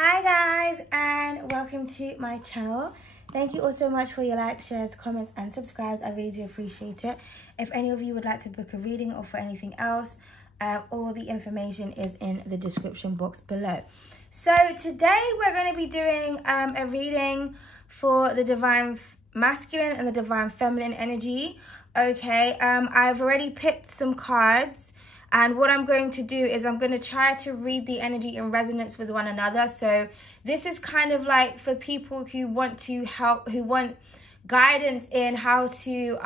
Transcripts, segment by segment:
Hi guys, and welcome to my channel. Thank you all so much for your likes, shares, comments and subscribes. I really do appreciate it. If any of you would like to book a reading or for anything else, all the information is in the description box below. So today we're going to be doing a reading for the Divine Masculine and the Divine Feminine energy. Okay, I've already picked some cards. And what I'm going to do is I'm going to try to read the energy in resonance with one another. So this is kind of like for people who want to help, who want guidance in how to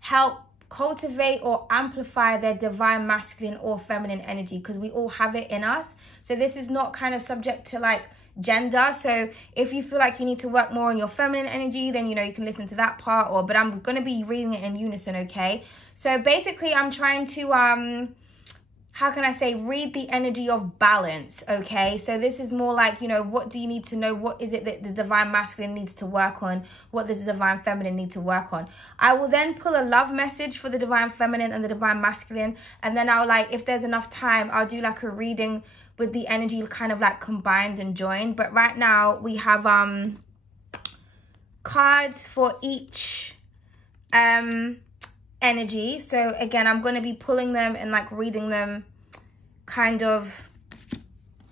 help cultivate or amplify their divine masculine or feminine energy, because we all have it in us. So this is not kind of subject to like gender. So if you feel like you need to work more on your feminine energy, then you can listen to that part, but I'm going to be reading it in unison. Okay, so basically I'm trying to how can I say, read the energy of balance. Okay, so this is more like, what do you need to know? What is it that the divine masculine needs to work on? What does the divine feminine need to work on? I will then pull a love message for the divine feminine and the divine masculine, and then I'll if there's enough time, I'll do like a reading with the energy kind of like combined and joined. But right now we have cards for each energy. So again, I'm going to be pulling them and like reading them kind of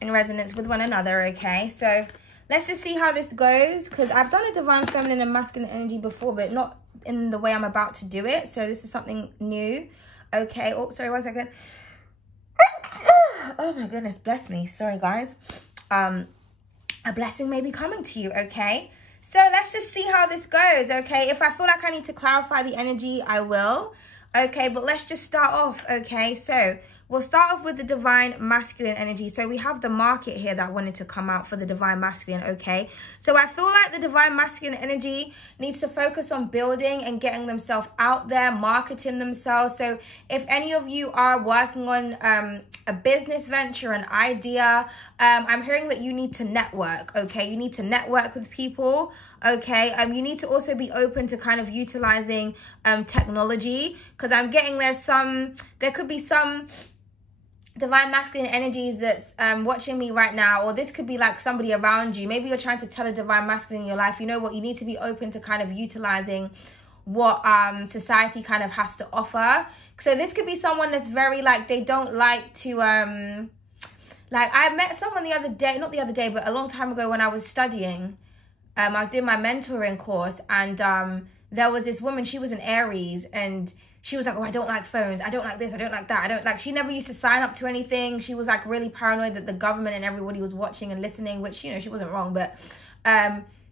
in resonance with one another. Okay, so let's just see how this goes, because I've done a divine feminine and masculine energy before, but not in the way I'm about to do it. So this is something new. Okay, oh sorry, 1 second. Oh my goodness, bless me. Sorry guys. A blessing may be coming to you. Okay, so let's just see how this goes. Okay, if I feel like I need to clarify the energy, I will. Okay, but let's just start off. Okay, so we'll start off with the divine masculine energy. So we have the market here that wanted to come out for the divine masculine. Okay, so I feel like the divine masculine energy needs to focus on building and getting themselves out there, marketing themselves. So if any of you are working on a business venture, an idea, I'm hearing that you need to network. Okay, you need to network with people. Okay, you need to also be open to kind of utilizing technology, because I'm getting there could be some divine masculine energies that's watching me right now, or this could be like somebody around you. Maybe you're trying to tell a divine masculine in your life, you know what, you need to be open to kind of utilizing what society kind of has to offer. So this could be someone that's very like, they don't like to like, I met someone the other day, not the other day, but a long time ago when I was studying. I was doing my mentoring course, and there was this woman, she was an Aries, and she was like, oh, I don't like phones, I don't like this, I don't like that, I don't like, she never used to sign up to anything. She was like really paranoid that the government and everybody was watching and listening, which, she wasn't wrong, but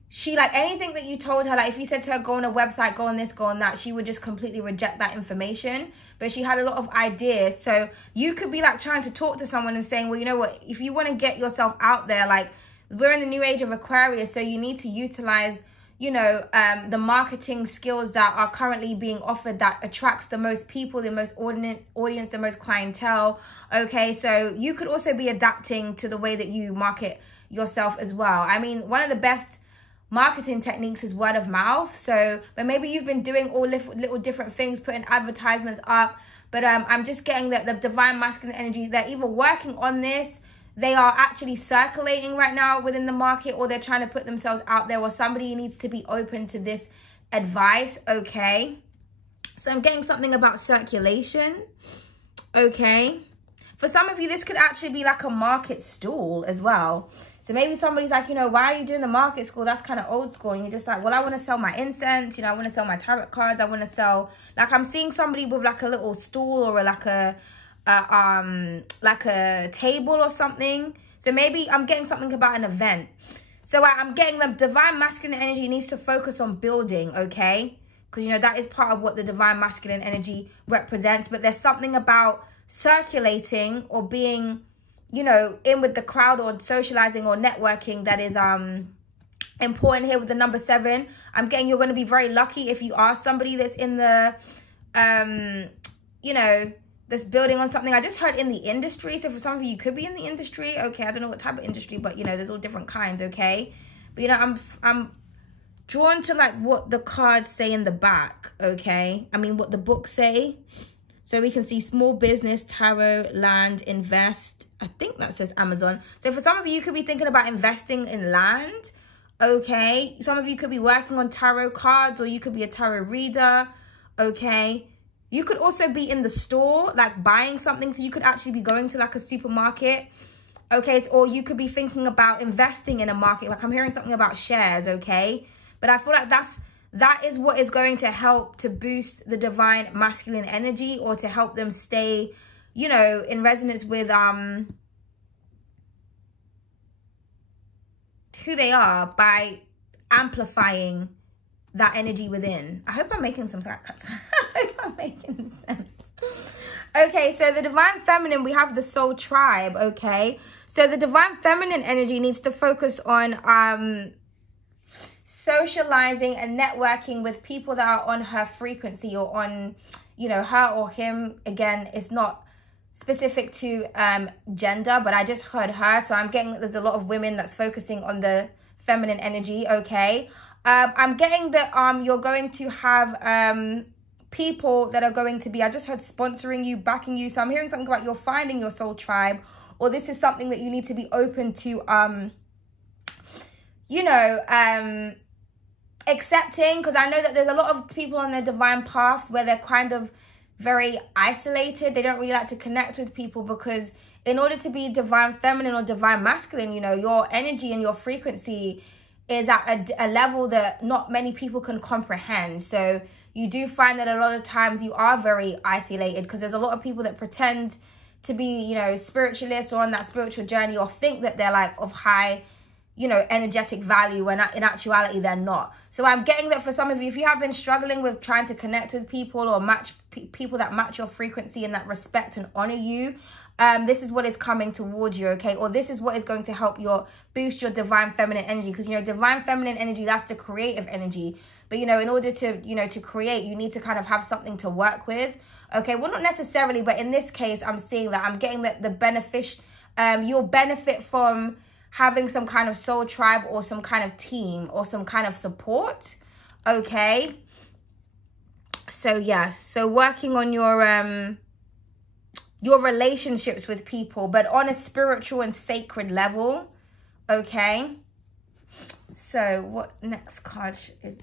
she, like, anything that you told her, like if you said to her, go on a website, go on this, go on that, she would just completely reject that information. But she had a lot of ideas. So you could be like trying to talk to someone and saying, well, you know what, if you want to get yourself out there, like, we're in the new age of Aquarius, so you need to utilize, the marketing skills that are currently being offered that attracts the most people, the most audience, the most clientele. Okay, so you could also be adapting to the way that you market yourself as well. I mean, one of the best marketing techniques is word of mouth. So, but maybe you've been doing all little different things, putting advertisements up. But I'm just getting that the divine masculine energy, they're either working on this, they are actually circulating right now within the market, or they're trying to put themselves out there, or somebody needs to be open to this advice. Okay, so I'm getting something about circulation. Okay, for some of you, this could actually be like a market stall as well. So maybe somebody's like, why are you doing the market school? That's kind of old school. And you're just like, well, I want to sell my incense. I want to sell my tarot cards. I want to sell, like, I'm seeing somebody with like a little stool or like a table or something. So maybe I'm getting something about an event. So I'm getting the divine masculine energy needs to focus on building. Okay, because that is part of what the divine masculine energy represents. But there's something about circulating or being in with the crowd, or socializing or networking, that is important here with the number 7. I'm getting you're going to be very lucky if you are somebody that's in the that's building on something. I just heard in the industry. So for some of you, you could be in the industry. Okay, I don't know what type of industry, but there's all different kinds. Okay, but I'm drawn to like what the cards say in the back. Okay, I mean what the books say. So we can see small business, tarot, land, invest. I think that says Amazon. So for some of you, you could be thinking about investing in land. Okay. Some of you could be working on tarot cards, or you could be a tarot reader. Okay. You could also be in the store, like buying something. So you could actually be going to like a supermarket. Okay. So, or you could be thinking about investing in a market. Like I'm hearing something about shares. Okay. But I feel like that is what is going to help to boost the divine masculine energy, or to help them stay, you know, in resonance with who they are, by amplifying that energy within. I hope I'm making some sense. I hope I'm making sense. Okay, so the divine feminine, we have the soul tribe. Okay, so the divine feminine energy needs to focus on socializing and networking with people that are on her frequency, or on, you know, her or him. Again, it's not specific to gender, but I just heard her, so I'm getting that there's a lot of women that's focusing on the feminine energy. Okay, I'm getting that you're going to have people that are going to be, I just heard, sponsoring you, backing you. So I'm hearing something about you're finding your soul tribe, or this is something that you need to be open to you know, accepting, because I know that there's a lot of people on their divine paths where they're kind of very isolated. They don't really like to connect with people, because in order to be divine feminine or divine masculine, you know, your energy and your frequency is at a level that not many people can comprehend. So you do find that a lot of times you are very isolated, because there's a lot of people that pretend to be, you know, spiritualists or on that spiritual journey, or think that they're like of high, you know, energetic value, when in actuality they're not. So I'm getting that for some of you, if you have been struggling with trying to connect with people, or match people that match your frequency and that respect and honor you, this is what is coming towards you. Okay, or this is what is going to help boost your divine feminine energy, because, you know, divine feminine energy, that's the creative energy. But, you know, in order to, you know, to create, you need to kind of have something to work with. Okay, well, not necessarily, but in this case, I'm seeing that, I'm getting that you'll benefit from having some kind of soul tribe, or some kind of team, or some kind of support. Okay, so yes, so working on your relationships with people, but on a spiritual and sacred level. Okay, so what next card is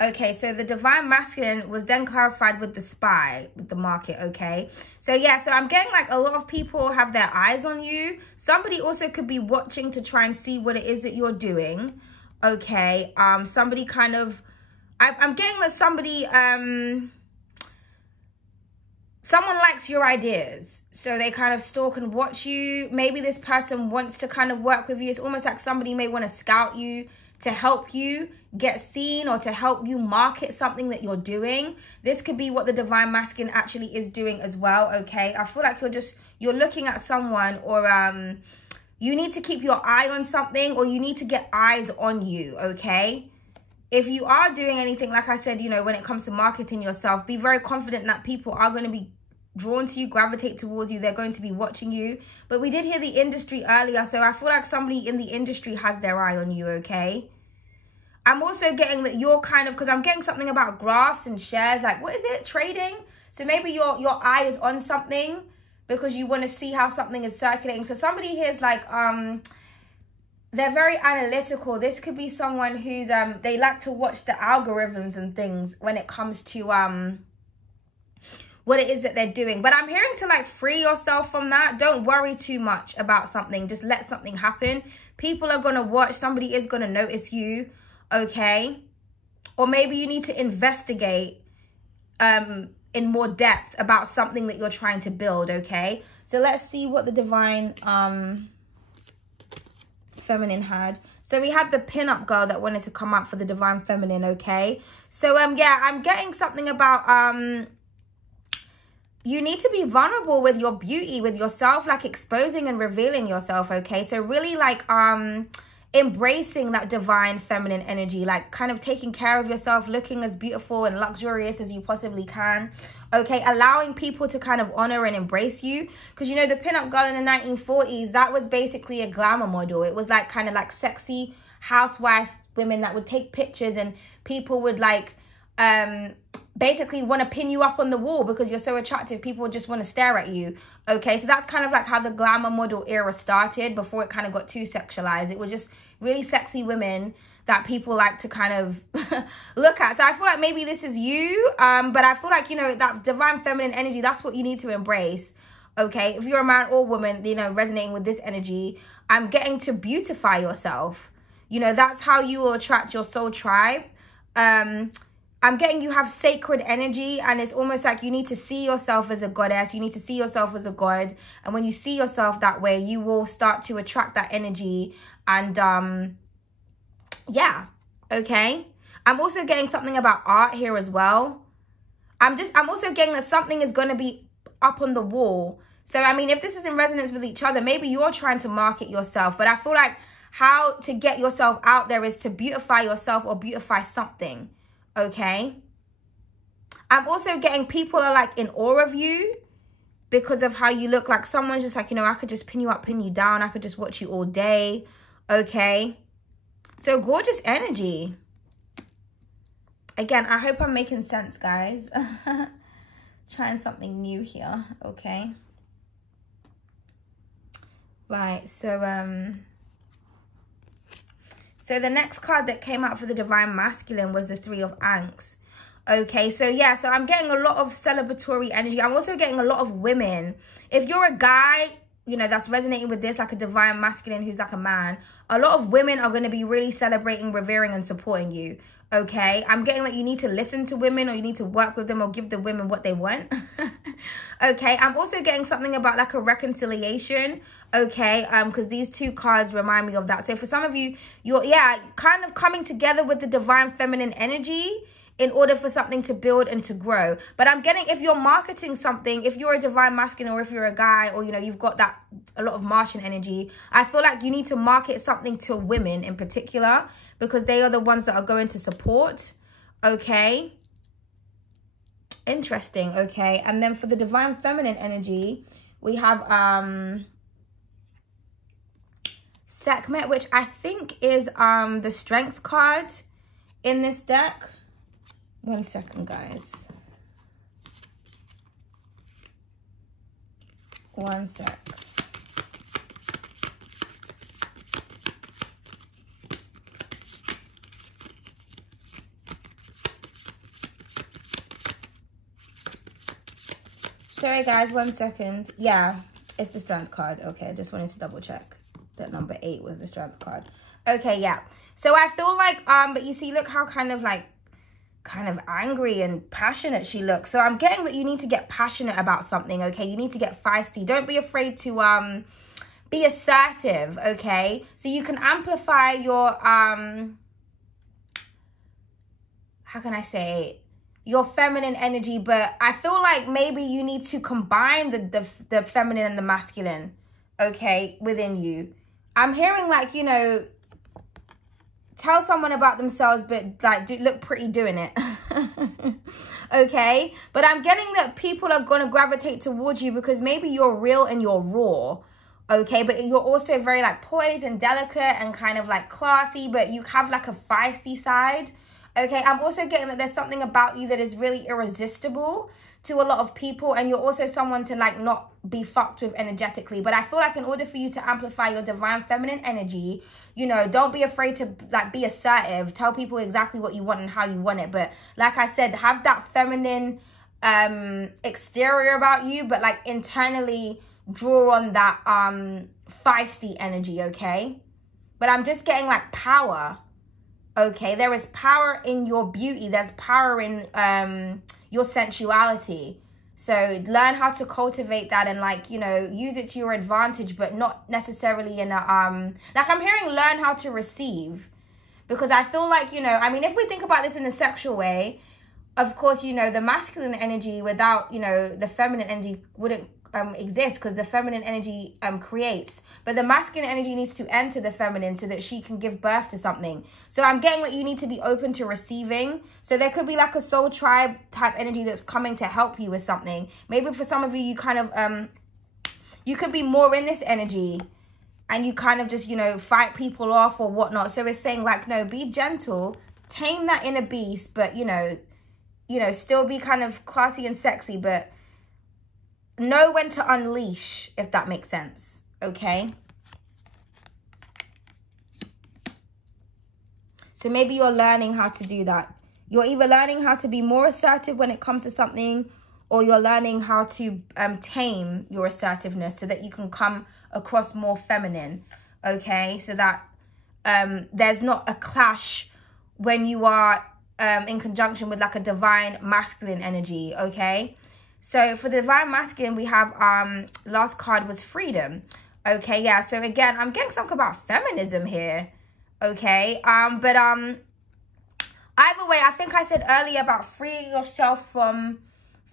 okay, so the divine masculine was then clarified with the spy, with the market. Okay, so yeah, so I'm getting like a lot of people have their eyes on you. Somebody also could be watching to try and see what it is that you're doing. Okay, somebody kind of, I'm getting that somebody, someone likes your ideas, so they kind of stalk and watch you. Maybe this person wants to kind of work with you. It's almost like somebody may want to scout you to help you get seen, or to help you market something that you're doing. This could be what the divine masculine actually is doing as well. Okay, I feel like you're looking at someone, or you need to keep your eye on something, or you need to get eyes on you. Okay, if you are doing anything, like I said, you know, when it comes to marketing yourself, be very confident that people are going to be drawn to you, gravitate towards you. They're going to be watching you. But we did hear the industry earlier, so I feel like somebody in the industry has their eye on you. Okay, I'm also getting that you're kind of, because I'm getting something about graphs and shares, like, what is it, trading? So maybe your eye is on something because you want to see how something is circulating. So somebody here is like, they're very analytical. This could be someone who's they like to watch the algorithms and things when it comes to what it is that they're doing. But I'm hearing to like free yourself from that. Don't worry too much about something. Just let something happen. People are going to watch. Somebody is going to notice you. Okay, or maybe you need to investigate in more depth about something that you're trying to build. Okay, so let's see what the divine feminine had. So we had the pinup girl that wanted to come out for the divine feminine. Okay, so yeah, I'm getting something about you need to be vulnerable with your beauty, with yourself, like exposing and revealing yourself. Okay, so really like embracing that divine feminine energy, like kind of taking care of yourself, looking as beautiful and luxurious as you possibly can. Okay, allowing people to kind of honor and embrace you, because you know the pinup girl in the 1940s, that was basically a glamour model. It was like kind of like sexy housewife women that would take pictures, and people would like basically want to pin you up on the wall because you're so attractive. People just want to stare at you. Okay, so that's kind of like how the glamour model era started before it kind of got too sexualized. It was just really sexy women that people like to kind of look at. So I feel like maybe this is you, but I feel like, you know, that divine feminine energy, that's what you need to embrace. Okay, if you're a man or woman, you know, resonating with this energy, I'm getting to beautify yourself. You know, that's how you will attract your soul tribe. I'm getting you have sacred energy, and it's almost like you need to see yourself as a goddess. You need to see yourself as a god. And when you see yourself that way, you will start to attract that energy. And yeah, okay. I'm also getting something about art here as well. I'm also getting that something is going to be up on the wall. So, I mean, if this is in resonance with each other, maybe you're trying to market yourself. But I feel like how to get yourself out there is to beautify yourself or beautify something. Okay. I'm also getting people are like in awe of you because of how you look. Like someone's just like, you know, I could just pin you up, pin you down. I could just watch you all day. Okay. So gorgeous energy. Again, I hope I'm making sense, guys. Trying something new here. Okay. Right. So the next card that came out for the Divine Masculine was the Three of Anks. Okay, so yeah, so I'm getting a lot of celebratory energy. I'm also getting a lot of women. If you're a guy, you know, that's resonating with this, like a Divine Masculine who's like a man, a lot of women are going to be really celebrating, revering, and supporting you. Okay, I'm getting that you need to listen to women, or you need to work with them, or give the women what they want. Okay, I'm also getting something about like a reconciliation. Okay, because these two cards remind me of that. So for some of you, you're kind of coming together with the divine feminine energy in order for something to build and to grow. But I'm getting, if you're marketing something, if you're a divine masculine, or if you're a guy, or, you know, you've got that a lot of Martian energy, I feel like you need to market something to women in particular, because they are the ones that are going to support. Okay. Interesting. Okay. And then for the divine feminine energy, we have Sekhmet, which I think is the strength card in this deck. 1 second, guys. 1 sec. Sorry, guys, 1 second. Yeah, it's the strength card. Okay, I just wanted to double check that number 8 was the strength card. Okay, yeah. So I feel like, but you see, look how kind of angry and passionate she looks. So I'm getting that you need to get passionate about something. Okay, you need to get feisty. Don't be afraid to be assertive. Okay, so you can amplify your how can I say, your feminine energy, but I feel like maybe you need to combine the feminine and the masculine, okay, within you. I'm hearing like, you know, tell someone about themselves, but like look pretty doing it. Okay, but I'm getting that people are going to gravitate towards you because maybe you're real and you're raw. Okay, but you're also very like poised and delicate and kind of like classy, but you have like a feisty side. Okay, I'm also getting that there's something about you that is really irresistible to a lot of people, and you're also someone to like not be fucked with energetically. But I feel like in order for you to amplify your divine feminine energy, you know, don't be afraid to like be assertive, tell people exactly what you want and how you want it. But like I said, have that feminine exterior about you, but like internally draw on that feisty energy. Okay, but I'm just getting like power. Okay, there is power in your beauty. There's power in your sensuality. So learn how to cultivate that and like, you know, use it to your advantage, but not necessarily in a, like I'm hearing learn how to receive. Because I feel like, you know, I mean, if we think about this in a sexual way, of course, you know, the masculine energy without, you know, the feminine energy wouldn't exist, because the feminine energy creates, but the masculine energy needs to enter the feminine so that she can give birth to something. So I'm getting that you need to be open to receiving. So there could be like a soul tribe type energy that's coming to help you with something. Maybe for some of you, you kind of you could be more in this energy and you kind of just, you know, fight people off or whatnot. So it's saying like, no, be gentle, tame that inner beast, but, you know, you know, still be kind of classy and sexy, but know when to unleash, if that makes sense, okay? So maybe you're learning how to do that. You're either learning how to be more assertive when it comes to something, or you're learning how to tame your assertiveness so that you can come across more feminine, okay? So that there's not a clash when you are in conjunction with like a divine masculine energy, okay? So for the divine masculine, we have last card was freedom, okay? Yeah, so again, I'm getting something about feminism here, okay? But either way, I think I said earlier about freeing yourself from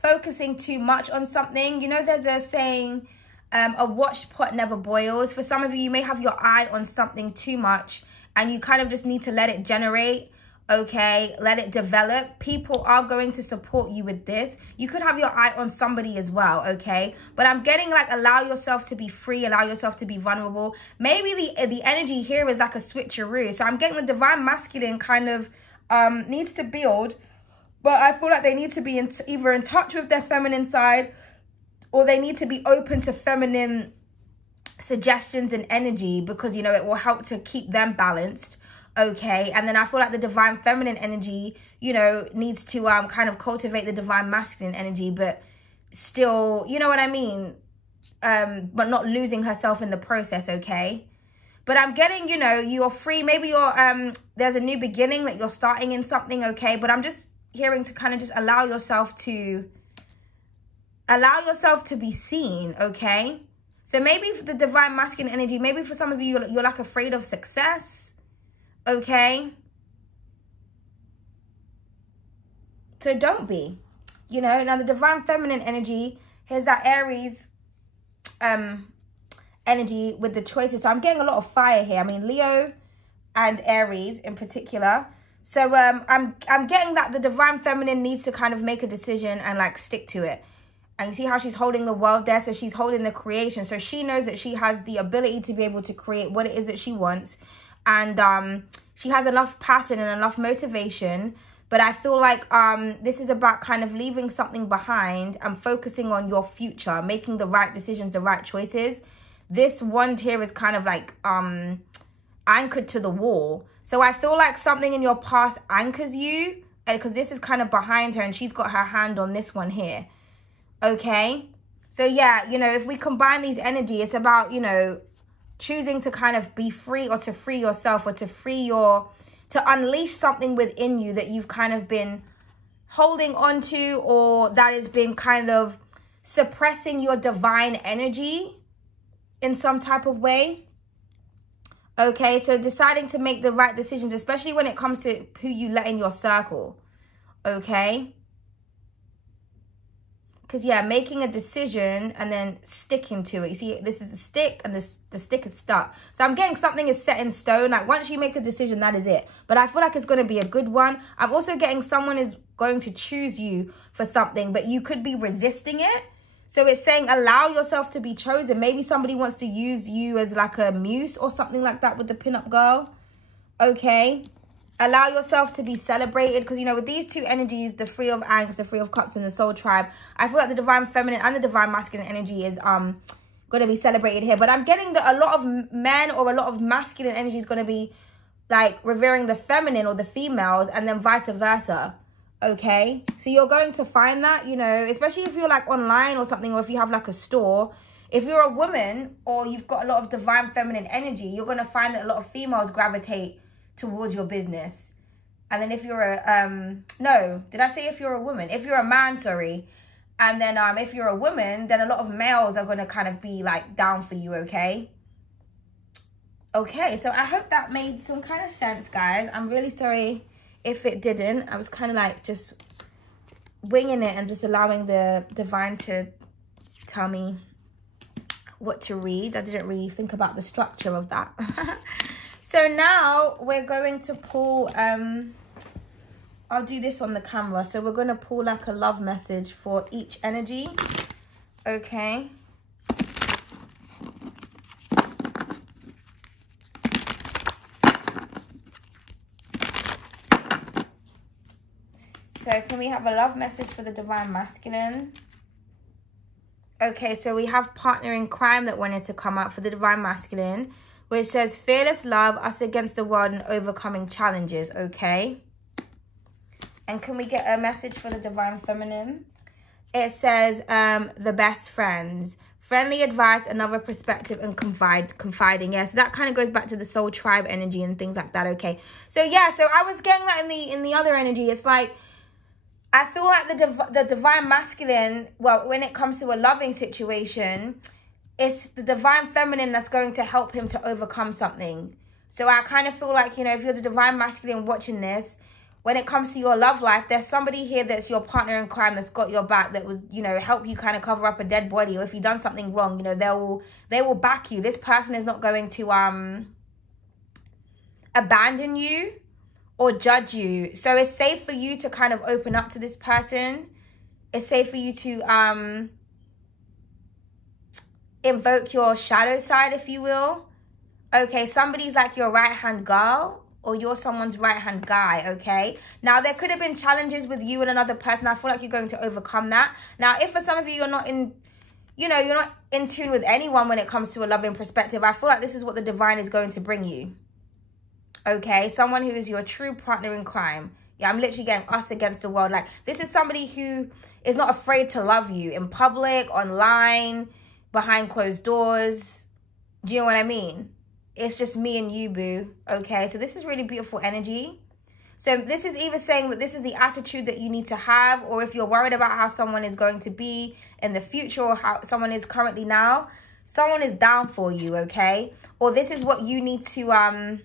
focusing too much on something. You know, there's a saying, a watched pot never boils. For some of you, you may have your eye on something too much and you kind of just need to let it generate, okay? Let it develop. People are going to support you with this. You could have your eye on somebody as well, okay? But I'm getting like, allow yourself to be free, allow yourself to be vulnerable. Maybe the energy here is like a switcheroo. So I'm getting the divine masculine kind of needs to build, but I feel like they need to be either in touch with their feminine side, or they need to be open to feminine suggestions and energy, because, you know, it will help to keep them balanced, okay? And then I feel like the divine feminine energy, you know, needs to kind of cultivate the divine masculine energy, but still, you know what I mean? But not losing herself in the process, okay? But I'm getting, you know, you're free. Maybe you're there's a new beginning that you're starting in something, okay? But I'm just hearing to kind of just allow yourself to be seen, okay? So maybe for the divine masculine energy, maybe for some of you, you're like afraid of success, okay? So don't be, you know. Now the divine feminine energy, here's that Aries energy with the choices. So I'm getting a lot of fire here. I mean, Leo and Aries in particular. So I'm getting that the divine feminine needs to kind of make a decision and like stick to it. And you see how she's holding the world there? So she's holding the creation. So she knows that she has the ability to be able to create what it is that she wants. And she has enough passion and enough motivation. But I feel like this is about kind of leaving something behind and focusing on your future, making the right decisions, the right choices. This wand here is kind of like anchored to the wall. So I feel like something in your past anchors you, and because this is kind of behind her and she's got her hand on this one here. Okay, so yeah, you know, if we combine these energy, it's about, you know, choosing to kind of be free, or to free yourself, or to to unleash something within you that you've kind of been holding on to, or that has been kind of suppressing your divine energy in some type of way. Okay, so deciding to make the right decisions, especially when it comes to who you let in your circle. Okay. Because, yeah, making a decision and then sticking to it. You see, this is a stick and the stick is stuck. So I'm getting something is set in stone. Like, once you make a decision, that is it. But I feel like it's going to be a good one. I'm also getting someone is going to choose you for something, but you could be resisting it. So it's saying allow yourself to be chosen. Maybe somebody wants to use you as like a muse or something like that with the pinup girl. Okay. Allow yourself to be celebrated, because, you know, with these two energies, the Three of Angst, the Three of Cups, and the Soul Tribe, I feel like the divine feminine and the divine masculine energy is going to be celebrated here. But I'm getting that a lot of men or a lot of masculine energy is going to be like revering the feminine or the females, and then vice versa. Okay, so you're going to find that, you know, especially if you're like online or something, or if you have like a store. If you're a woman or you've got a lot of divine feminine energy, you're going to find that a lot of females gravitate towards your business. And then if you're a no, did I say if you're a woman? If you're a man, sorry. And then if you're a woman, then a lot of males are going to kind of be like down for you. Okay, so I hope that made some kind of sense, guys. I'm really sorry if it didn't. I was kind of like just winging it and just allowing the divine to tell me what to read. I didn't really think about the structure of that. So now we're going to pull, I'll do this on the camera. So we're going to pull like a love message for each energy. Okay. So can we have a love message for the Divine Masculine? Okay, so we have partner in crime that wanted to come up for the Divine Masculine, which says fearless love, us against the world and overcoming challenges. Okay. And can we get a message for the Divine Feminine? It says the best friends, friendly advice, another perspective, and confiding. Yeah, so that kind of goes back to the soul tribe energy and things like that. Okay, so yeah, so I was getting that in the other energy. It's like, I feel like the Divine Masculine, well, when it comes to a loving situation, it's the Divine Feminine that's going to help him to overcome something. So I kind of feel like, you know, if you're the Divine Masculine watching this, when it comes to your love life, there's somebody here that's your partner in crime that's got your back, that was, you know, help you kind of cover up a dead body, or if you've done something wrong, you know, they will back you. This person is not going to abandon you or judge you. So it's safe for you to kind of open up to this person. It's safe for you to invoke your shadow side, if you will. Okay, somebody's like your right-hand girl, or you're someone's right-hand guy, okay? Now, there could have been challenges with you and another person. I feel like you're going to overcome that. Now, if for some of you, you're not in, you know, you're not in tune with anyone when it comes to a loving perspective, I feel like this is what the divine is going to bring you, okay? Someone who is your true partner in crime. Yeah, I'm literally getting us against the world. Like, this is somebody who is not afraid to love you in public, online, behind closed doors. Do you know what I mean? It's just me and you, boo. Okay, so this is really beautiful energy. So this is either saying that this is the attitude that you need to have, or if you're worried about how someone is going to be in the future or how someone is currently now, someone is down for you, okay? Or this is what you need to,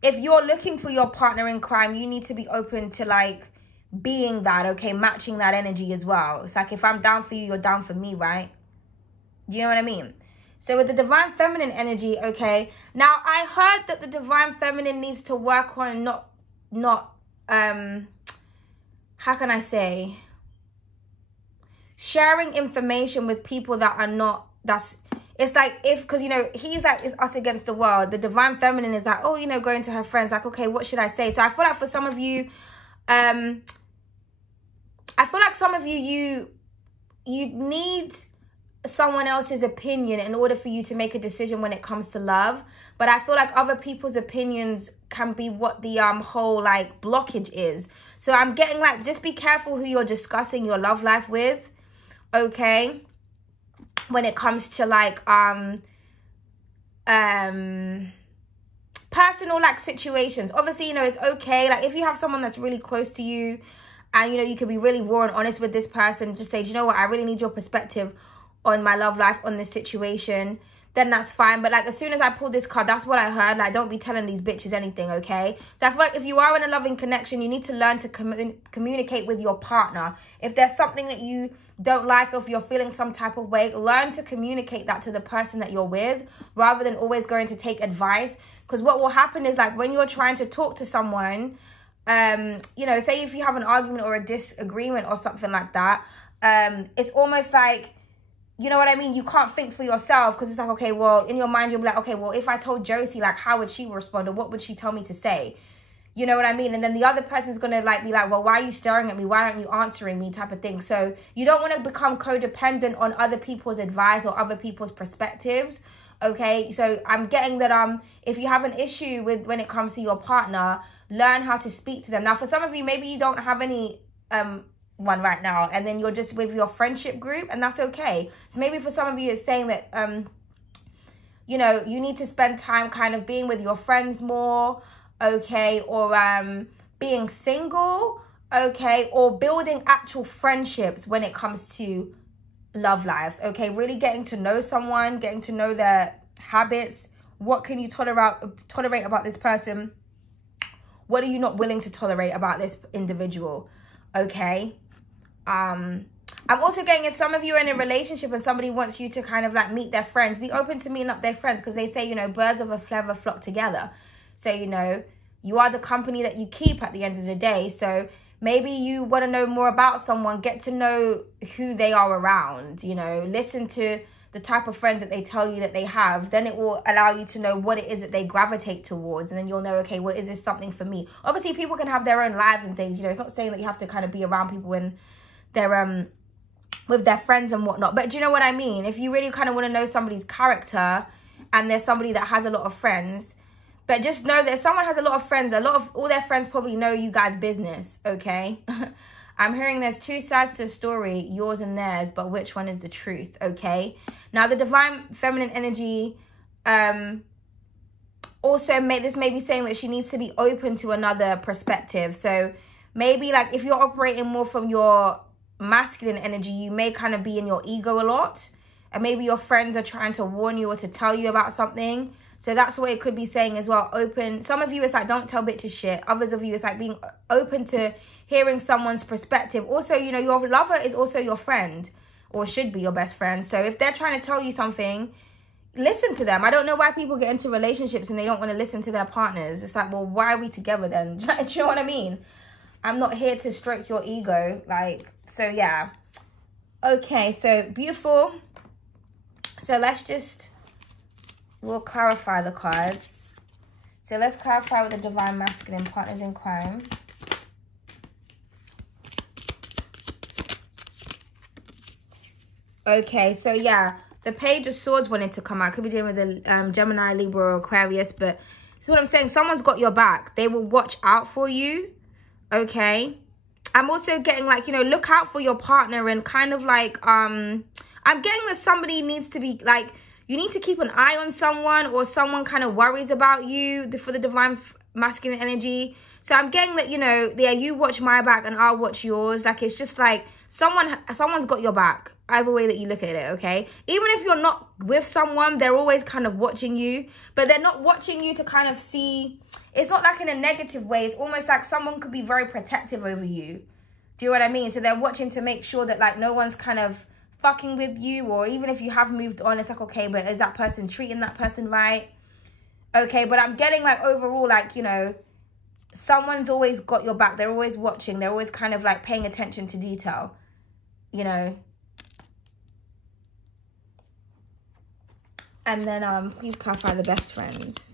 if you're looking for your partner in crime, you need to be open to like being that, okay? Matching that energy as well. It's like, if I'm down for you, you're down for me, right? Do you know what I mean? So with the Divine Feminine energy, okay, now I heard that the Divine Feminine needs to work on not how can I say, sharing information with people that are not, it's like, if, because, you know, he's like, it's us against the world. The Divine Feminine is like, oh, you know, going to her friends, like, okay, what should I say? So I feel like for some of you, I feel like some of you need someone else's opinion in order for you to make a decision when it comes to love. But I feel like other people's opinions can be what the whole like blockage is. So I'm getting like, just be careful who you're discussing your love life with, okay? When it comes to like personal like situations. Obviously, you know, it's okay, like if you have someone that's really close to you and, you know, you can be really raw and honest with this person, just say, do you know what, I really need your perspective on my love life, on this situation, then that's fine. But like, as soon as I pulled this card, that's what I heard. Like, don't be telling these bitches anything, okay? So I feel like if you are in a loving connection, you need to learn to communicate with your partner. If there's something that you don't like, or if you're feeling some type of way, learn to communicate that to the person that you're with, rather than always going to take advice. Because what will happen is, like, when you're trying to talk to someone, you know, say if you have an argument or a disagreement or something like that, it's almost like, you know what I mean? You can't think for yourself, because it's like, okay, well, in your mind, you'll be like, okay, well, if I told Josie, like, how would she respond, or what would she tell me to say? You know what I mean? And then the other person's going to like be like, well, why are you staring at me? Why aren't you answering me, type of thing. So you don't want to become codependent on other people's advice or other people's perspectives. Okay, so I'm getting that if you have an issue with when it comes to your partner, learn how to speak to them. Now, for some of you, maybe you don't have any one right now, and then you're just with your friendship group, and that's okay. So maybe for some of you, it's saying that you know, you need to spend time kind of being with your friends more, okay, or being single, okay, or building actual friendships when it comes to love lives, okay? Really getting to know someone, getting to know their habits. What can you tolerate about this person? What are you not willing to tolerate about this individual, okay? I'm also getting, if some of you are in a relationship and somebody wants you to kind of like meet their friends, be open to meeting up their friends, because they say, you know, birds of a feather flock together. So, you know, you are the company that you keep at the end of the day. So maybe you want to know more about someone, get to know who they are around, you know, listen to the type of friends that they tell you that they have, then it will allow you to know what it is that they gravitate towards. And then you'll know, okay, well, is this something for me? Obviously, people can have their own lives and things. You know, it's not saying that you have to kind of be around people when they're with their friends and whatnot. But do you know what I mean? If you really kind of want to know somebody's character and there's somebody that has a lot of friends, but just know that if someone has a lot of friends, all their friends probably know you guys' business, okay? I'm hearing there's two sides to the story, yours and theirs, but which one is the truth, okay? Now, the divine feminine energy also this may be saying that she needs to be open to another perspective. So maybe like if you're operating more from your masculine energy, you may kind of be in your ego a lot, and maybe your friends are trying to warn you or to tell you about something. So that's what it could be saying as well. Open. Some of you, it's like, don't tell bitches shit. Others of you, it's like being open to hearing someone's perspective. Also, you know, your lover is also your friend, or should be your best friend. So if they're trying to tell you something, listen to them. I don't know why people get into relationships and they don't want to listen to their partners. It's like, well, why are we together then? Do you know what I mean? I'm not here to stroke your ego. Like, so yeah. Okay, so beautiful. So we'll clarify the cards. So let's clarify with the divine masculine partners in crime. Okay, so yeah, the Page of Swords wanted to come out. Could be dealing with the Gemini, Libra, or Aquarius, but this is what I'm saying. Someone's got your back. They will watch out for you. Okay. I'm also getting like, you know, look out for your partner, and kind of like, I'm getting that somebody needs to be like, you need to keep an eye on someone, or someone kind of worries about you for the divine masculine energy. So I'm getting that, you know, yeah, you watch my back and I'll watch yours. Like, it's just like someone's got your back, either way that you look at it, okay? Even if you're not with someone, they're always kind of watching you, but they're not watching you to kind of see. It's not like in a negative way. It's almost like someone could be very protective over you. Do you know what I mean? So they're watching to make sure that like no one's kind of fucking with you, or even if you have moved on, it's like, okay, but is that person treating that person right? Okay, but I'm getting like overall, like, you know, someone's always got your back. They're always watching. They're always kind of like paying attention to detail, you know. And then please clarify the best friends.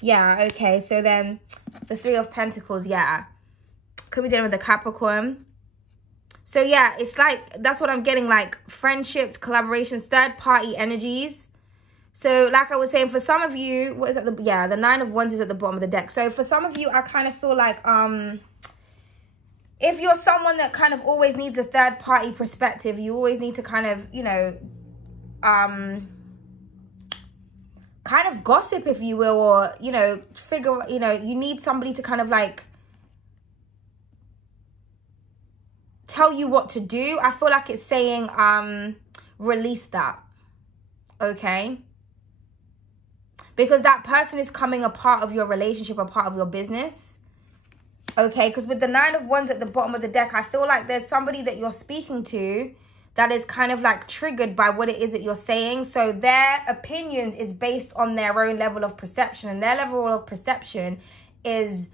Yeah, okay, so then the Three of Pentacles, yeah. Could be dealing with the Capricorn. So yeah, it's like, that's what I'm getting, like friendships, collaborations, third-party energies. So like I was saying, for some of you, what is that? The Nine of Wands is at the bottom of the deck. So for some of you, I kind of feel like if you're someone that kind of always needs a third-party perspective, you always need to kind of, you know, kind of gossip, if you will, or, you know, figure, you know, you need somebody to kind of like tell you what to do. I feel like it's saying release that, okay? Because that person is coming a part of your relationship, a part of your business, okay? Because with the Nine of Wands at the bottom of the deck, I feel like there's somebody that you're speaking to that is kind of like triggered by what it is that you're saying. So their opinions is based on their own level of perception, and their level of perception is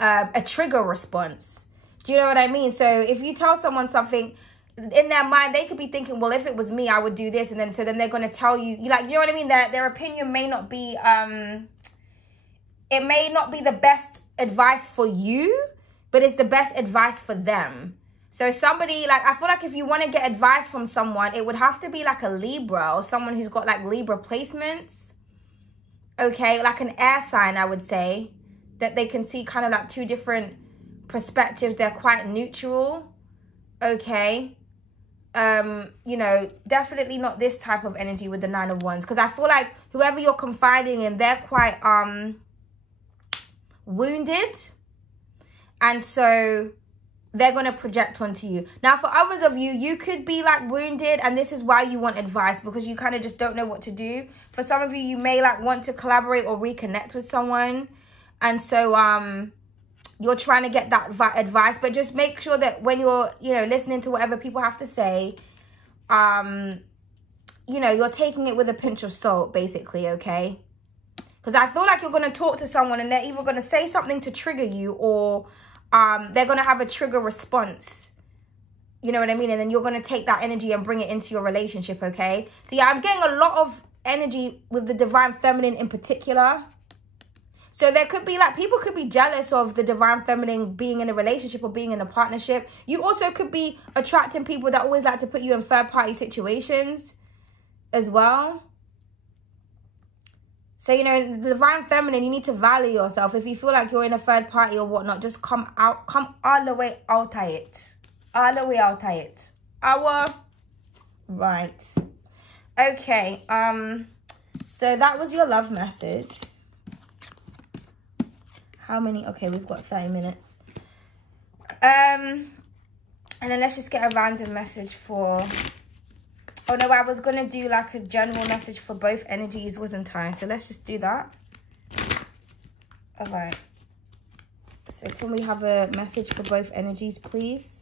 a trigger response. Do you know what I mean? So if you tell someone something, in their mind, they could be thinking, well, if it was me, I would do this. And then, so then they're going to tell you, like, do you know what I mean? Their opinion may not be, it may not be the best advice for you, but it's the best advice for them. So somebody, like, I feel like if you want to get advice from someone, it would have to be like a Libra, or someone who's got like Libra placements. Okay, like an air sign, I would say, that they can see kind of like two different perspectives. They're quite neutral. Okay. You know, definitely not this type of energy with the Nine of Wands, because I feel like whoever you're confiding in, they're quite wounded, and so they're going to project onto you. Now, for others of you, you could be like wounded, and this is why you want advice, because you kind of just don't know what to do. For some of you, you may like want to collaborate or reconnect with someone, and so you're trying to get that advice. But just make sure that when you're, you know, listening to whatever people have to say, you know, you're taking it with a pinch of salt, basically, okay? Because I feel like you're going to talk to someone and they're either going to say something to trigger you, or they're going to have a trigger response, You know what I mean? And then you're going to take that energy and bring it into your relationship, okay? So yeah, I'm getting a lot of energy with the divine feminine in particular. So there could be like, people could be jealous of the divine feminine being in a relationship or being in a partnership. You also could be attracting people that always like to put you in third party situations as well. So, you know, the divine feminine, you need to value yourself. If you feel like you're in a third party or whatnot, just come all the way out of it. All the way out of it. Right. Okay. So that was your love message. How many? Okay, we've got 30 minutes. And then let's just get a random message for... Oh, no, I was going to do like a general message for both energies, wasn't I? So let's just do that. All right. So can we have a message for both energies, please?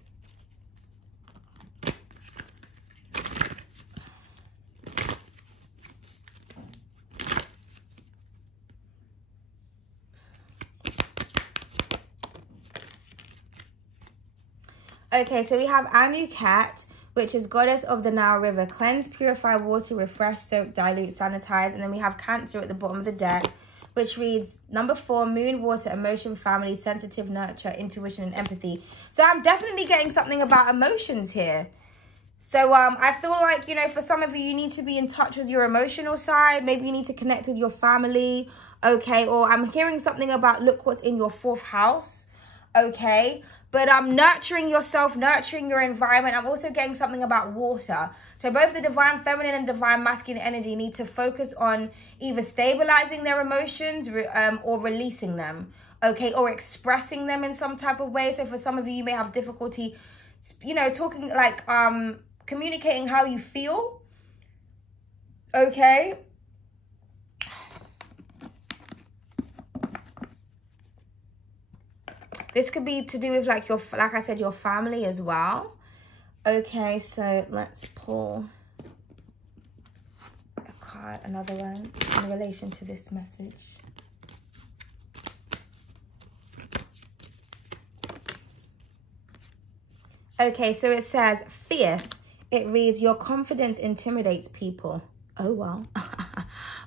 Okay, so we have Anukat, which is goddess of the Nile River. Cleanse, purify, water, refresh, soak, dilute, sanitize. And then we have Cancer at the bottom of the deck, which reads number 4, moon, water, emotion, family, sensitive, nurture, intuition, and empathy. So I'm definitely getting something about emotions here. So I feel like, you know, for some of you, you need to be in touch with your emotional side. Maybe you need to connect with your family, okay? Or I'm hearing something about, look what's in your 4th house, okay? But I'm nurturing yourself, nurturing your environment. I'm also getting something about water. So both the divine feminine and divine masculine energy need to focus on either stabilizing their emotions or releasing them, okay? Or expressing them in some type of way. So for some of you, you may have difficulty, you know, talking like, communicating how you feel, okay? This could be to do with like your, like I said, your family as well. Okay, so let's pull a card, another one in relation to this message. Okay, so it says fierce. It reads, your confidence intimidates people. Oh, wow.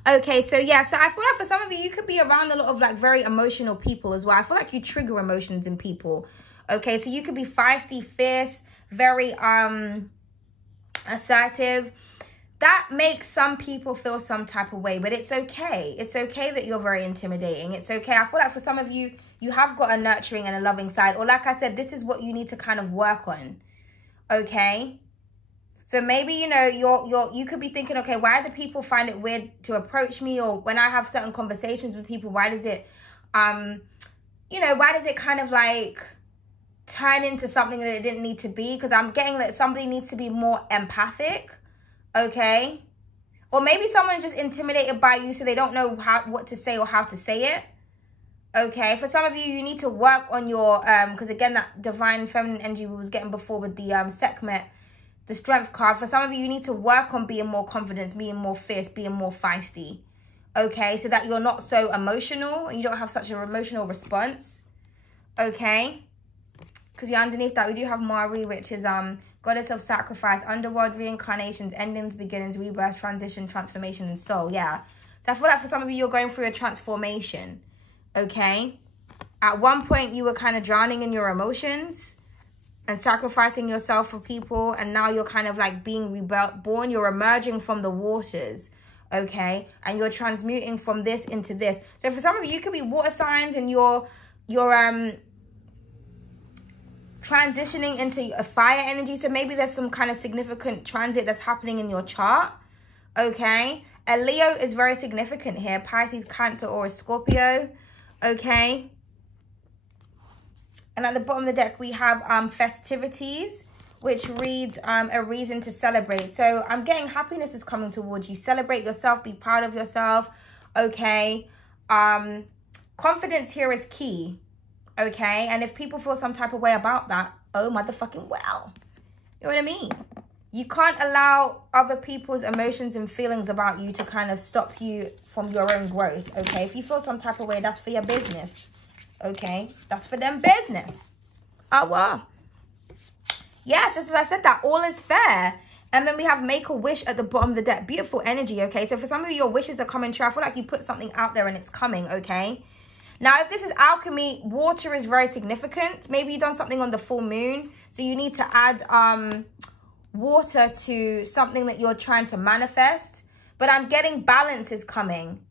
Okay, so yeah, so I feel like for some of you, you could be around a lot of like very emotional people as well. I feel like you trigger emotions in people. Okay, so you could be feisty, fierce, very assertive. That makes some people feel some type of way, but it's okay. It's okay that you're very intimidating. It's okay. I feel like for some of you, you have got a nurturing and a loving side. Or like I said, this is what you need to kind of work on. Okay? So maybe, you know, you could be thinking, okay, why do people find it weird to approach me? Or when I have certain conversations with people, why does it, you know, why does it kind of like turn into something that it didn't need to be? Because I'm getting that somebody needs to be more empathic, okay? Or maybe someone's just intimidated by you, so they don't know what to say or how to say it, okay? For some of you, you need to work on your, because again, that divine feminine energy we was getting before with the Sekhmet, the strength card. For some of you, you need to work on being more confident, being more fierce, being more feisty. Okay, so that you're not so emotional and you don't have such an emotional response. Okay, because yeah, underneath that we do have Mari, which is goddess of sacrifice, underworld, reincarnations, endings, beginnings, rebirth, transition, transformation, and soul. Yeah, so I feel like for some of you, you're going through a transformation. Okay, at one point you were kind of drowning in your emotions and sacrificing yourself for people, and now you're kind of like being reborn. You're emerging from the waters, okay? And you're transmuting from this into this. So for some of you, you could be water signs and you're transitioning into a fire energy. So maybe there's some kind of significant transit that's happening in your chart, okay? A Leo is very significant here. Pisces, Cancer, or a Scorpio, okay? And at the bottom of the deck, we have festivities, which reads a reason to celebrate. So I'm getting happiness is coming towards you. Celebrate yourself. Be proud of yourself. Okay. Confidence here is key. Okay. And if people feel some type of way about that, oh, motherfucking well. You know what I mean? You can't allow other people's emotions and feelings about you to kind of stop you from your own growth. Okay. If you feel some type of way, that's for your business. Okay, that's for them business. Oh, wow. Yes, just as I said that, all is fair. And then we have make a wish at the bottom of the deck. Beautiful energy, okay? So for some of you, your wishes are coming true. I feel like you put something out there and it's coming, okay? Now, if this is alchemy, water is very significant. Maybe you've done something on the full moon. So you need to add water to something that you're trying to manifest. But I'm getting balance is coming,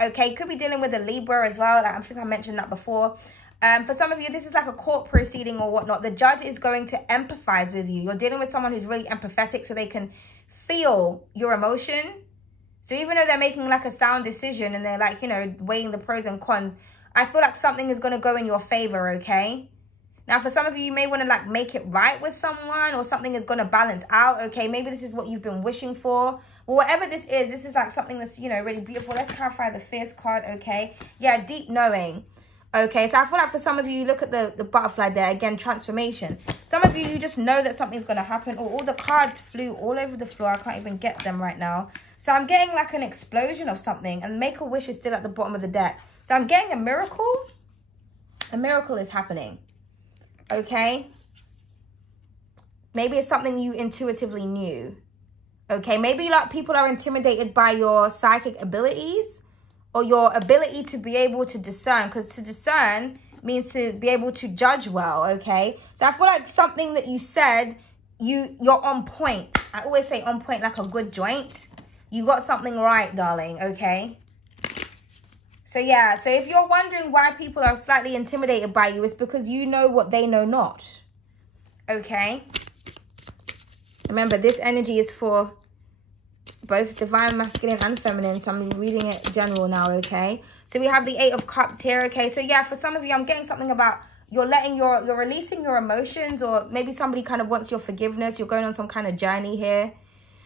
okay? Could be dealing with a Libra as well. I think I mentioned that before. For some of you, this is like a court proceeding or whatnot. The judge is going to empathize with you. You're dealing with someone who's really empathetic so they can feel your emotion. So even though they're making like a sound decision and they're like, you know, weighing the pros and cons, I feel like something is going to go in your favor, okay? Now, for some of you, you may want to like make it right with someone or something is going to balance out, okay? Maybe this is what you've been wishing for. Well, whatever this is like something that's, you know, really beautiful. Let's clarify the fierce card, okay? Yeah, deep knowing. Okay, so I feel like for some of you, you look at the butterfly there, again, transformation. Some of you, you just know that something's going to happen. Or all the cards flew all over the floor. I can't even get them right now. So I'm getting like an explosion of something. And make a wish is still at the bottom of the deck. So I'm getting a miracle. A miracle is happening. Okay. Maybe it's something you intuitively knew. Okay, maybe like people are intimidated by your psychic abilities. Or your ability to be able to discern. Because to discern means to be able to judge well, okay? So I feel like something that you said, you're on point. I always say on point like a good joint. You got something right, darling, okay? So yeah, so if you're wondering why people are slightly intimidated by you, it's because you know what they know not, okay? Remember, this energy is for both divine masculine and feminine, so I'm reading it general now, okay? So we have the 8 of Cups here, okay? So yeah, for some of you, I'm getting something about you're releasing your emotions, or maybe somebody kind of wants your forgiveness. You're going on some kind of journey here.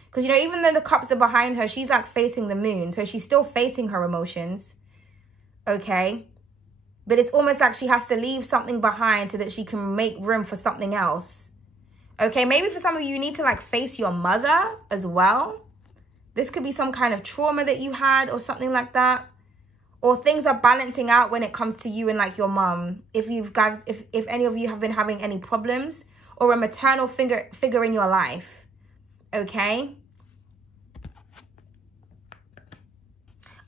Because, you know, even though the cups are behind her, she's like facing the moon. So she's still facing her emotions, okay? But it's almost like she has to leave something behind so that she can make room for something else, okay? Maybe for some of you, you need to like face your mother as well. This could be some kind of trauma that you had or something like that. Or things are balancing out when it comes to you and like your mum. If any of you have been having any problems, or a maternal figure in your life. Okay?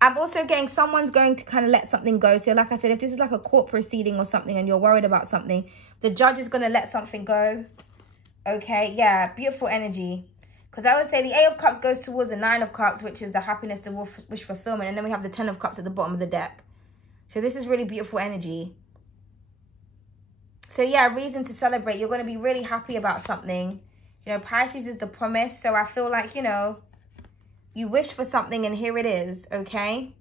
I'm also getting someone's going to kind of let something go. So like I said, if this is like a court proceeding or something and you're worried about something, the judge is going to let something go. Okay? Yeah, beautiful energy. Because I would say the 8 of Cups goes towards the 9 of Cups, which is the happiness, the wish fulfillment. And then we have the 10 of Cups at the bottom of the deck. So this is really beautiful energy. So yeah, reason to celebrate. You're going to be really happy about something. You know, Pisces is the promise. So I feel like, you know, you wish for something and here it is, okay?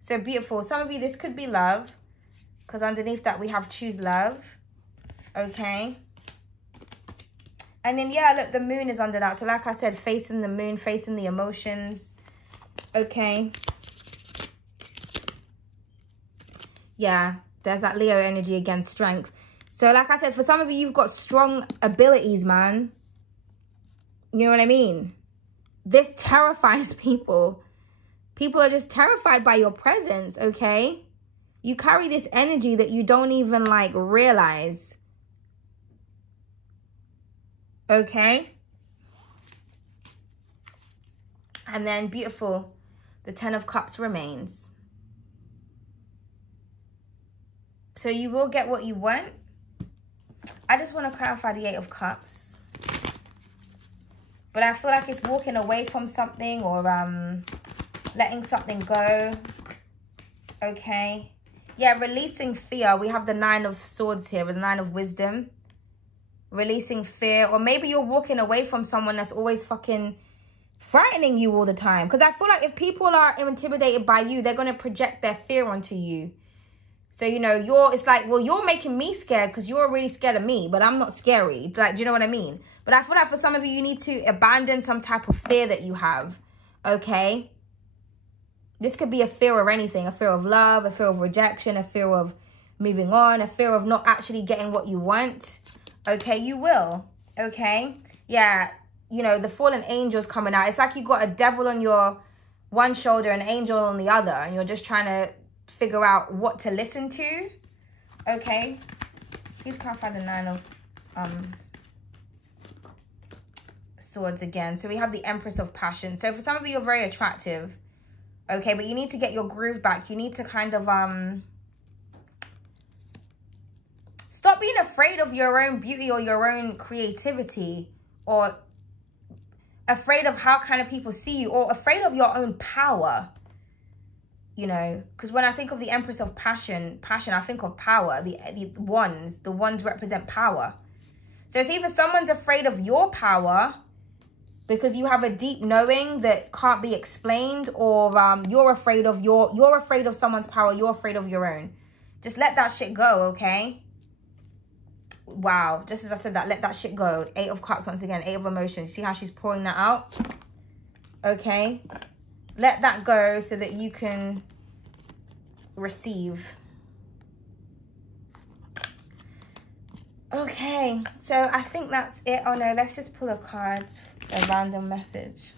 So beautiful. Some of you, this could be love. Because underneath that we have choose love. Okay? And then, yeah, look, the moon is under that. So like I said, facing the moon, facing the emotions. Okay. Yeah, there's that Leo energy again, strength. So like I said, for some of you, you've got strong abilities, man. You know what I mean? This terrifies people. People are just terrified by your presence, okay? You carry this energy that you don't even, like, realize. Okay, and then beautiful, the 10 of Cups remains. So you will get what you want. I just want to clarify the 8 of Cups, but I feel like it's walking away from something or letting something go. Okay, yeah, releasing fear. We have the 9 of Swords here with the 9 of Wisdom. Releasing fear, or maybe you're walking away from someone that's always fucking frightening you all the time. Because I feel like if people are intimidated by you, they're going to project their fear onto you. So, you know, it's like, well, you're making me scared because you're really scared of me, but I'm not scary. Like, do you know what I mean? But I feel like for some of you, you need to abandon some type of fear that you have. Okay? This could be a fear of anything. A fear of love, a fear of rejection, a fear of moving on, a fear of not actually getting what you want. Okay, you will. Okay? Yeah, you know, the fallen angel's coming out. It's like you got a devil on your one shoulder and an angel on the other. And you're just trying to figure out what to listen to. Okay? Please clarify the 9 of Swords again. So we have the Empress of Passion. So for some of you, you're very attractive. Okay, but you need to get your groove back. You need to kind of stop being afraid of your own beauty or your own creativity, or afraid of how kind of people see you, or afraid of your own power. You know, because when I think of the Empress of Passion, I think of power. The wands represent power. So it's either someone's afraid of your power because you have a deep knowing that can't be explained, or you're afraid of someone's power, you're afraid of your own. Just let that shit go, okay? Wow, just as I said that, let that shit go. 8 of Cups once again, 8 of Emotions. See how she's pouring that out? Okay. Let that go so that you can receive. Okay, so I think that's it. Oh no, let's just pull a card, a random message.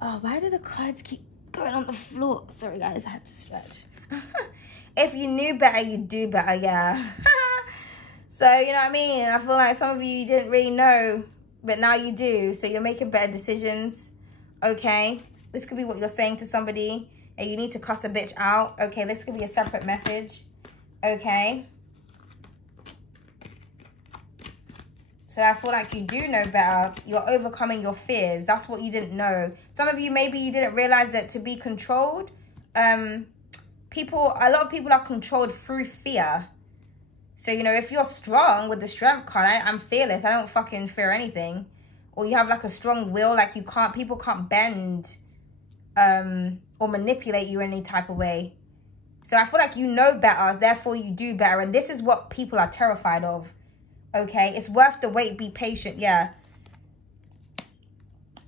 Oh, why do the cards keep going on the floor? Sorry guys, I had to stretch. If you knew better, you'd do better, yeah. So, you know what I mean? I feel like some of you didn't really know, but now you do. So you're making better decisions. Okay, this could be what you're saying to somebody, and you need to cuss a bitch out. Okay, this could be a separate message. Okay, so I feel like you do know better. You're overcoming your fears. That's what you didn't know. Some of you, maybe you didn't realize that to be controlled, a lot of people are controlled through fear. So, you know, if you're strong with the Strength card, I'm fearless, I don't fucking fear anything. Or you have like a strong will, like people can't bend or manipulate you in any type of way. So I feel like you know better, therefore you do better. And this is what people are terrified of. Okay, it's worth the wait, be patient, yeah.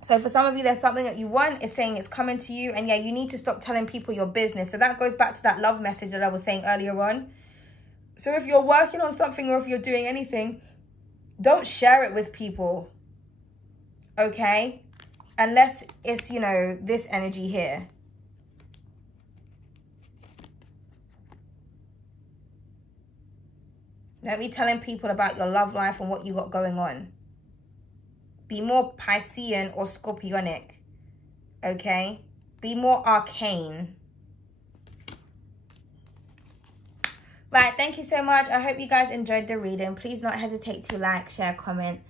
So for some of you, there's something that you want, it's saying it's coming to you. And yeah, you need to stop telling people your business. So that goes back to that love message that I was saying earlier on. So if you're working on something or if you're doing anything, don't share it with people. Okay, unless it's, you know, this energy here. Don't be telling people about your love life and what you got going on. Be more Piscean or Scorpionic. Okay, be more arcane. Right, thank you so much. I hope you guys enjoyed the reading. Please don't hesitate to like, share, comment,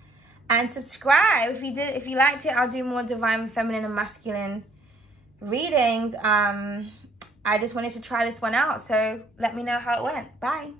and subscribe. If you liked it, I'll do more divine, feminine, and masculine readings. I just wanted to try this one out, so let me know how it went. Bye.